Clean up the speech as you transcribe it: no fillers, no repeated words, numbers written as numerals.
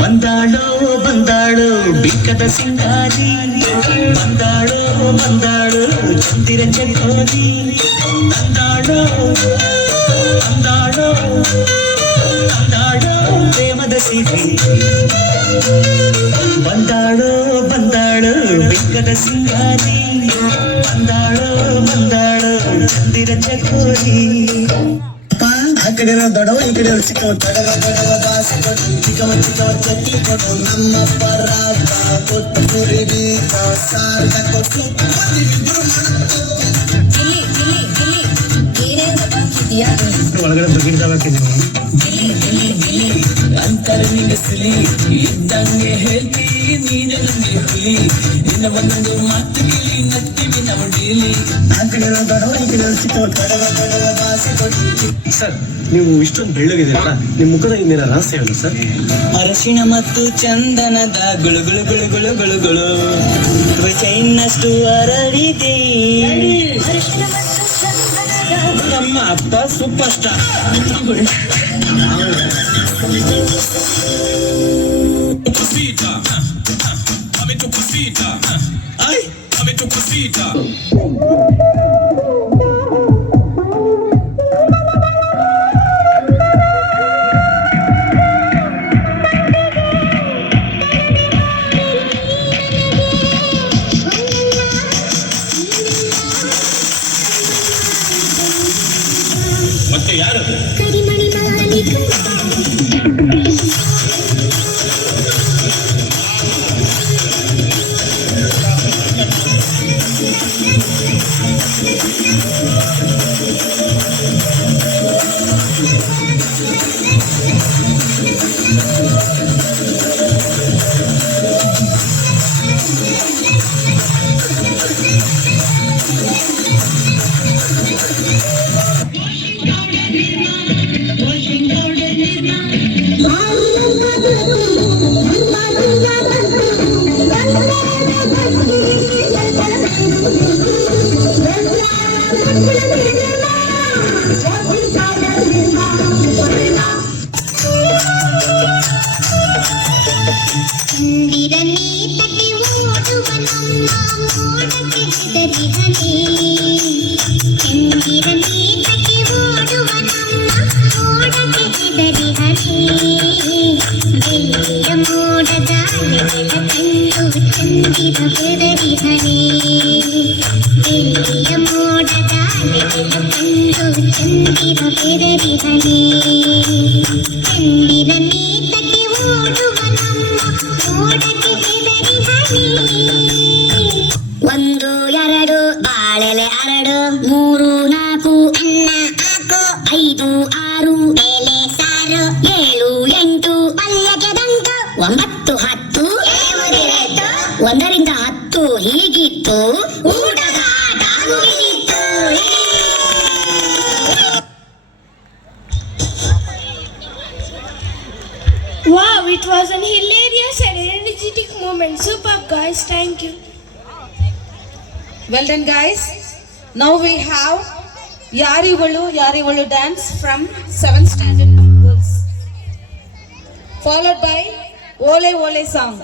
ಬಂದಾಳೋ ಬಂದಾಳು ಬಿಕ್ಕದ ಸಿಂಗಾರಿ, ಬಂದಾಳೋ ಬಂದಾಳು ಚಂದಿರ ಚಕೋರಿ, ತಂದಾಳೋ ತಂದಾಳೋ ತಂದಾಳೋ ಪ್ರೇಮದ ಸಿರಿ. ಬಂದಾಳೋ ಬಂದಾಳು ಬಿಕ್ಕದ ಸಿಂಗಾರಿ, ಬಂದಾಳೋ ಬಂದಾಳು ಚಂದಿರ ಚಕೋರಿ. ಆ ಕಡೆ ದೊಡವ ಈ ಕಡೆ ಚಿಕ್ಕವ, ದೊಡವ ದೊಡವ ಬಾಸಿ ಕೊಟ್ಟು ಚಿಕ್ಕವ ಚಿಕ್ಕವ ಚಟ್ಟಿ ಕೊಟ್ಟು, ನಮ್ಮಪ್ಪ ರಾಜ ಕೊತ್ತಂಬರಿ ಬೀಜ ಸಾರ್ದ ಕೊಟ್ಟು ಒಳಗಡೆ ಬಗಿಡ್ದಾಕಿದ್ದೀನಿ ಅಂತಾರೆ ನಿಂಗೆ ಸಿಲಿ ಇದ್ದಂಗೆ ಹೇಳ್ತಿ ನೀನು ನಮ್ಗೆ ಹುಲಿ, ನಿನ್ನ ಒಂದೊಂದು ಮಾತು ಗಿಲಿ ನತ್ತೀವಿ ನಾವು ಡೀಲಿ. ಆ ಕಡೆ ದೊಡವ ಈ ಕಡೆ ಚಿಕ್ಕವ, ದೊಡವ ದೊಡವ ಬಾಸಿ ಕೊಟ್ಟು. ಸರ್, ನೀವು ಇಷ್ಟೊಂದು ಬೆಳ್ಳಗಿದ್ದೀರಲ್ಲ, ನಿಮ್ಮ ಮುಖದ ಹಿಂದಿನ ರಹಸ್ಯ ಏನು ಸರ್? ಅರಶಿಣ ಮತ್ತು ಚಂದನದ ಗುಳುಗುಳು ಗುಳುಗುಳು ಗುಳುಗುಳು ತ್ವಚ ಇನ್ನಷ್ಟು ಅರಳಿದೆ. ನಮ್ಮ ಅಪ್ಪ ಸೂಪರ್ ಸ್ಟಾರ್. ಮತ್ತೆ ಯಾರದು? ಒಂದು ಎರಡು ಬಾಳೆಲೆ ಅರಡು, ಮೂರು ನಾಲ್ಕು ಅನ್ನ ಹಾಕು, ಐದು ಆರು ಎಲೆ ಸಾರು, ಏಳು ಎಂಟು ಪಲ್ಯಕ್ಕೆ ದಂಟು, 9 10 1ರಿಂದ 10 ಹೀಗಿತ್ತು ಊಟದ ಆಟ ಮುಗಿದಿತ್ತು. Wow, it was an hilarious and energetic moment. Superb, guys. Thank you. Well done, guys. Now we have Yarivalu dance from 7th standard girls, followed by Ole Ole song.